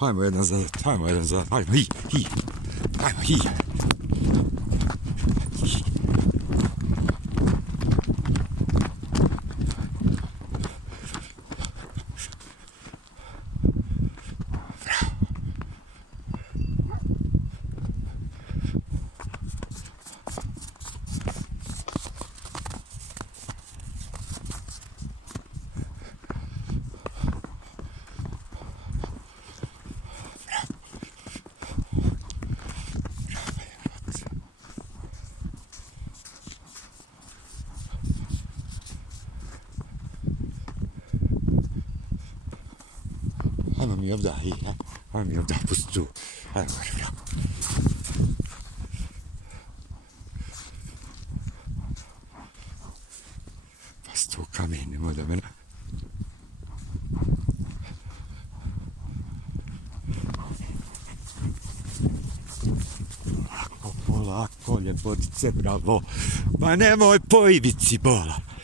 Hajmo jedan zadat, hajmo jedan zadat, hajmo, hajmo, Hajmo mi ovdje, hajmo mi ovdje, pusti tu, hajmo gore, bravo. Pa s tu kamenimo da mene. Polako, ljepotice, bravo. Ma nemoj po ivici bola.